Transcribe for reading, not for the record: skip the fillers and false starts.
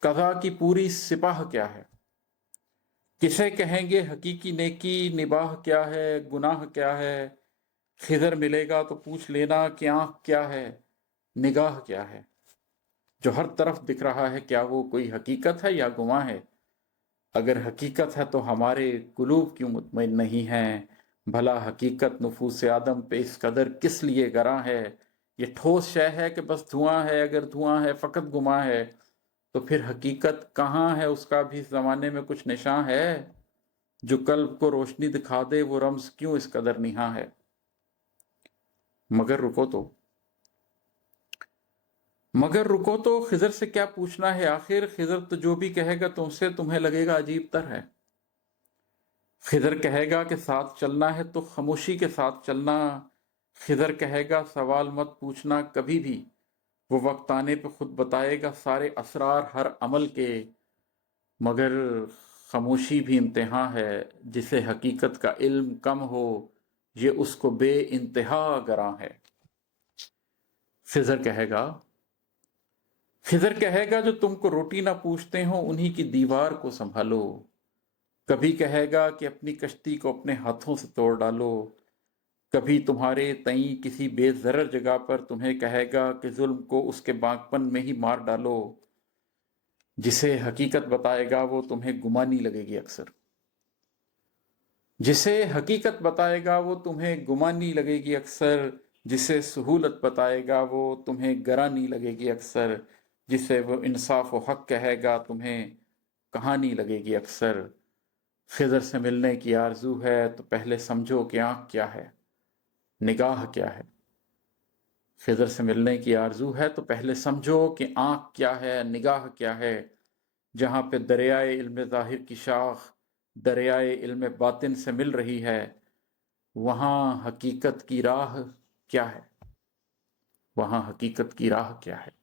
قضا کی پوری سپاہ کیا ہے؟ کسے کہیں گے حقیقی نیکی نباہ کیا ہے، گناہ کیا ہے؟ خضر ملے گا تو پوچھ لینا کہ آنکھ کیا ہے، نگاہ کیا ہے؟ جو ہر طرف دکھ رہا ہے کیا وہ کوئی حقیقت ہے یا گواہ ہے؟ اگر حقیقت ہے تو ہمارے قلوب کیوں مطمئن نہیں ہیں؟ بھلا حقیقت نفوس آدم پہ اس قدر کس لیے گراں ہے؟ یہ ٹھوس شے ہے کہ بس دھواں ہے، اگر دھواں ہے فقط گماں ہے، تو پھر حقیقت کہاں ہے؟ اس کا بھی زمانے میں کچھ نشاں ہے؟ جو قلب کو روشنی دکھا دے وہ رمز کیوں اس قدر نہاں ہے؟ مگر رکو تو خضر سے کیا پوچھنا ہے آخر؟ خضر تو جو بھی کہے گا تم سے تمہیں لگے گا عجیب تر ہے۔ خضر کہے گا کہ ساتھ چلنا ہے تو خاموشی کے ساتھ چلنا، خضر کہے گا سوال مت پوچھنا کبھی بھی، وہ وقت آنے پہ خود بتائے گا سارے اسرار ہر عمل کے۔ مگر خاموشی بھی امتحان ہے، جسے حقیقت کا علم کم ہو یہ اس کو بے انتہا گراں ہے۔ خضر کہے گا جو تم کو روٹی نہ پوچھتے ہوں انہی کی دیوار کو سنبھالو۔ کبھی کہے گا کہ اپنی کشتی کو اپنے ہاتھوں سے توڑ ڈالو، کبھی تمہارے تئیں کسی بے ضرر جگہ پر تمہیں کہے گا کہ ظلم کو اس کے بانکپن میں ہی مار ڈالو۔ جسے حقیقت بتائے گا وہ تمہیں گمانی لگے گی اکثر، جسے سہولت بتائے گا وہ تمہیں گرانی لگے گی اکثر، جسے وہ انصاف و حق کہے گا تمہیں کہانی لگے گی اکثر۔ خضر سے ملنے کی آرزو ہے تو پہلے سمجھو کہ آنکھ کیا ہے، نگاہ کیا ہے۔ خضر سے ملنے کی آرزو ہے تو پہلے سمجھو کہ آنکھ کیا ہے، نگاہ کیا ہے۔ جہاں پہ دریائے علم ظاہر کی شاخ دریائے علم باطن سے مل رہی ہے، وہاں حقیقت کی راہ کیا ہے؟